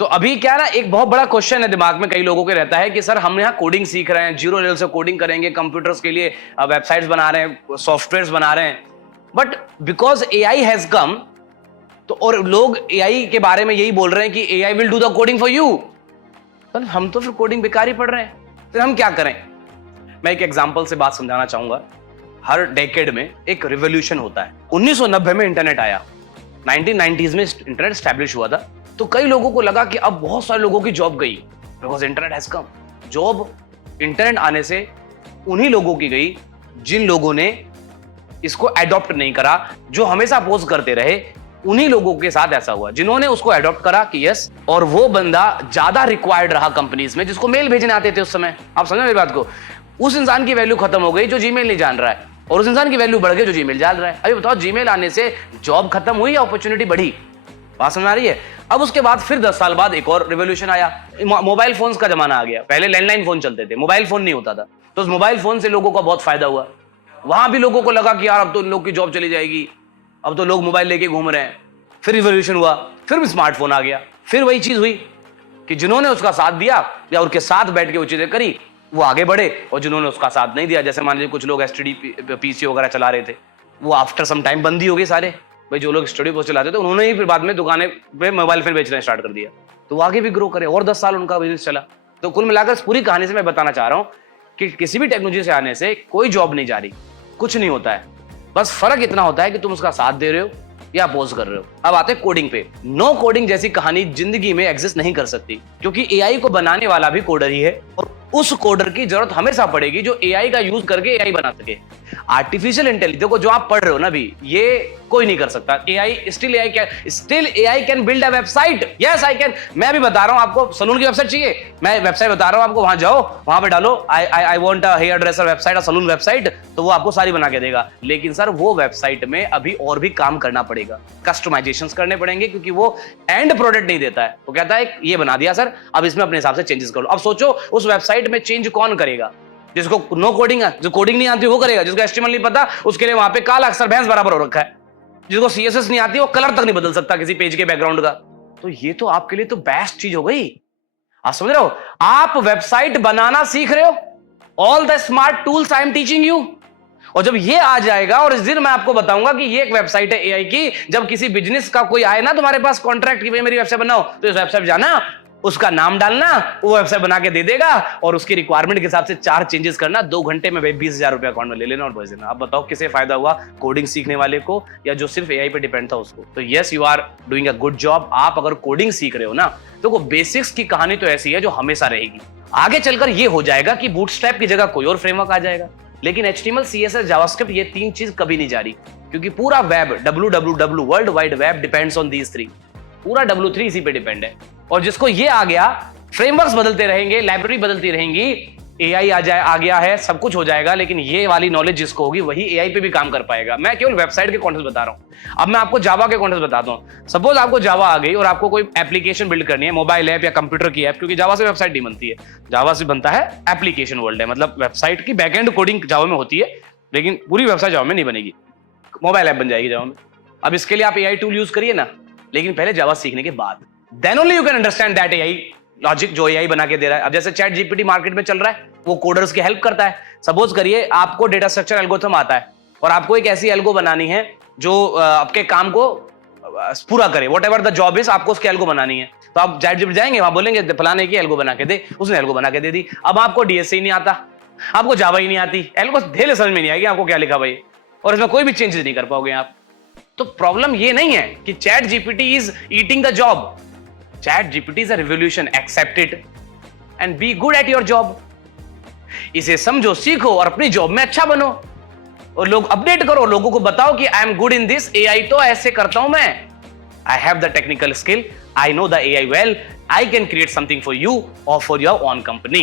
तो अभी क्या ना, एक बहुत बड़ा क्वेश्चन है दिमाग में कई लोगों के रहता है कि सर हम यहाँ कोडिंग सीख रहे हैं, जीरो लेवल से कोडिंग करेंगे, कंप्यूटर्स के लिए वेबसाइट्स बना रहे हैं, सॉफ्टवेयर्स बना रहे हैं, but because AI has come, तो और लोग एआई के बारे में यही बोल रहे हैं कि AI will do the coding for you, पर हम तो फिर कोडिंग बेकार ही पढ़ रहे हैं, फिर हम क्या करें? मैं एक एग्जांपल से बात समझाना चाहूंगा। हर डेकेड में एक रिवॉल्यूशन होता है। 1990 में इंटरनेट आया, 1990s में इंटरनेट स्टैब्लिश हुआ था, तो कई लोगों को लगा कि अब बहुत सारे लोगों की जॉब गई, because internet has come. Job internet आने से उन्हीं लोगों की गई जिन लोगों ने इसको अडॉप्ट नहीं करा, जो हमेशा अपोज करते रहे। उन्हीं लोगों के साथ ऐसा हुआ जिन्होंने उसको अडॉप्ट करा कि यस, और वो बंदा ज्यादा रिक्वायर्ड रहा कंपनीज में, जिसको मेल भेजने आते थे उस समय। आप समझ मेरी बात को? उस इंसान की वैल्यू खत्म हो गई जो जीमेल नहीं जान रहा है, और उस इंसान की वैल्यू बढ़ गई जो जीमेल जान रहा है। अभी बताओ, जीमेल आने से जॉब खत्म हुई या अपॉर्चुनिटी बढ़ी? बात समझ आ रही है? अब उसके बाद फिर 10 साल बाद एक और रिवॉल्यूशन आया, मोबाइल फोन्स का जमाना आ गया। पहले लैंडलाइन फोन चलते थे, मोबाइल फोन नहीं होता था, तो उस मोबाइल फोन से लोगों का बहुत फायदा हुआ। वहां भी लोगों को लगा कि यार अब तो लोग की जॉब चली जाएगी, अब तो लोग मोबाइल लेके घूम रहे हैं। फिर रिवॉल्यूशन हुआ, फिर भी स्मार्टफोन आ गया। फिर वही चीज हुई कि जिन्होंने उसका साथ दिया या उनके साथ बैठ के वो चीजें करी, वो आगे बढ़े, और जिन्होंने उसका साथ नहीं दिया, जैसे मान लीजिए कुछ लोग एसटीडी पीसी वगैरह चला रहे थे, वो आफ्टर सम टाइम बंद ही हो गए सारे। भाई जो लोग स्टडी पोस्ट चलाते थे उन्होंने ही फिर बाद में दुकानें पे मोबाइल फोन बेचना स्टार्ट कर दिया, तो वो आगे भी ग्रो करे, और 10 साल उनका बिजनेस चला। तो कुल मिलाकर इस पूरी कहानी से मैं बताना चाह रहा हूं कि किसी भी टेक्नोलॉजी से आने से कोई जॉब नहीं जा रही, कुछ नहीं होता है। बस फर्क इतना होता है कि तुम उसका साथ दे रहे हो या अपोज कर रहे हो। अब आते हैं कोडिंग पे। नो कोडिंग जैसी कहानी जिंदगी में एग्जिस्ट नहीं कर सकती, क्योंकि एआई को बनाने वाला भी कोडर ही है, और उस कोडर की जरूरत हमेशा पड़ेगी जो एआई का यूज करके एआई बना सके। आर्टिफिशियल इंटेलिजेंस को जो आप पढ़ रहे हो ना अभी, ये कोई नहीं कर सकता। Still AI can build a website. Yes I can. मैं अभी बता रहा हूं आपको, सलून की वेबसाइट चाहिए, मैं वेबसाइट बता रहा हूं आपको, वहां जाओ, वहां पे डालो I want a hairdresser website, a salon website, तो वो आपको सारी बना के देगा। लेकिन सर वो वेबसाइट में अभी और भी काम करना पड़ेगा, कस्टमाइजेशंस करने पड़ेंगे, क्योंकि वो एंड प्रोडक्ट नहीं देता है। वो कहता है ये बना दिया सर, अब इसमें अपने हिसाब से चेंजेस कर लो। अब सोचो उस वेबसाइट में चेंज कौन करेगा? जिसको नो कोडिंग है, जो कोडिंग नहीं आती वो करेगा, जिसको एचटीएमएल नहीं पता उसके लिए वहां पे काला अक्षर भैंस बराबर हो रखा है, जिसको सीएसएस नहीं आती वो कलर तक नहीं बदल सकता किसी पेज के बैकग्राउंड का। तो ये तो आपके लिए तो बेस्ट चीज हो गई। आप समझ रहे हो? आप वेबसाइट बनाना सीख रहे हो, all the smart tools I am teaching you, और जब ये आ जाएगा, और इस दिन मैं आपको बताऊंगा कि ये एक वेबसाइट है एआई की, जब किसी बिजनेस का कोई आए ना तुम्हारे पास कॉन्ट्रैक्ट की मेरी वेबसाइट बनाओ, तो इस वेबसाइट जाना, उसका नाम डालना, वो वेबसाइट बना के दे देगा, और उसकी रिक्वायरमेंट के हिसाब से 4 चेंजेस करना, 2 घंटे में 20,000 रुपया अकाउंट में ले लेना और भेज देना। अब बताओ किसे फायदा हुआ, कोडिंग सीखने वाले को या जो सिर्फ एआई पे डिपेंड था उसको? तो yes, you are doing a good job. आप अगर कोडिंग सीख रहे हो ना, तो बेसिक्स की कहानी तो ऐसी है जो हमेशा रहेगी। आगे चलकर ये हो जाएगा कि बूटस्ट्रैप की जगह कोई और फ्रेमवर्क आ जाएगा, लेकिन HTML, CSS, जावास्क्रिप्ट ये 3 चीज कभी नहीं जा रही, क्योंकि पूरा web, WWW, world wide web depends on these 3। पूरा W3 इसी पे डिपेंड है, और जिसको ये आ गया, फ्रेमवर्क्स बदलते रहेंगे, लाइब्रेरी बदलती रहेंगी, एआई आ गया है, सब कुछ हो जाएगा, लेकिन ये वाली नॉलेज जिसको होगी वही एआई पे भी काम कर पाएगा। मैं केवल वेबसाइट के कॉन्टेक्स्ट बता रहा हूं। अब मैं आपको जावा के कॉन्टेक्स्ट बताता हूं। सपोज आपको जावा आ गई और आपको कोई एप्लीकेशन बिल्ड करनी है, मोबाइल ऐप या कंप्यूटर की ऐप, क्योंकि जावा से वेबसाइट नहीं बनती है, जावा से बनता है एप्लीकेशन वर्ल्ड है, मतलब वेबसाइट की बैकएंड कोडिंग जावा में होती है, लेकिन पूरी वेबसाइट जावा में नहीं बनेगी, मोबाइल ऐप बन जाएगी जावा में। अब इसके लिए आप एआई टूल यूज करिए ना, लेकिन पहले जावा सीखने के बाद, then only you can understand that AI logic जो एआई बना के दे रहा है। अब जैसे चैट जीपीटी मार्केट में चल रहा है, वो कोडर्स की हेल्प करता है। सपोज करिए आपको डेटा स्ट्रक्चर एल्गोरिथम आता है, और आपको एक ऐसी एल्गो बनानी है जो आपके काम को पूरा करे, what ever the job is, आपको उसकी एल्गो बनानी है। तो आप चैट जीपीटी जाएंगे, वहां बोलेंगे फलाने की एल्गो बना के दे, उसने एल्गो बना के दे दी। अब आपको डीएसए ही नहीं आता, आपको जावा ही नहीं आती, एल्गो ढेले समझ में नहीं आएगी आपको क्या लिखा भाई, और इसमें कोई भी चेंजेस नहीं कर पाओगे आप। तो प्रॉब्लम ये नहीं है कि ChatGPT is eating the job. ChatGPT is a revolution, accept it and be good at your job. इसे समझो, सीखो और अपनी जॉब में अच्छा बनो, और लोग अपडेट करो, लोगों को बताओ कि I am good in this, AI तो ऐसे करता हूं मैं, I have the technical skill, I know the AI well, I can create something for you और फॉर योर ओन कंपनी।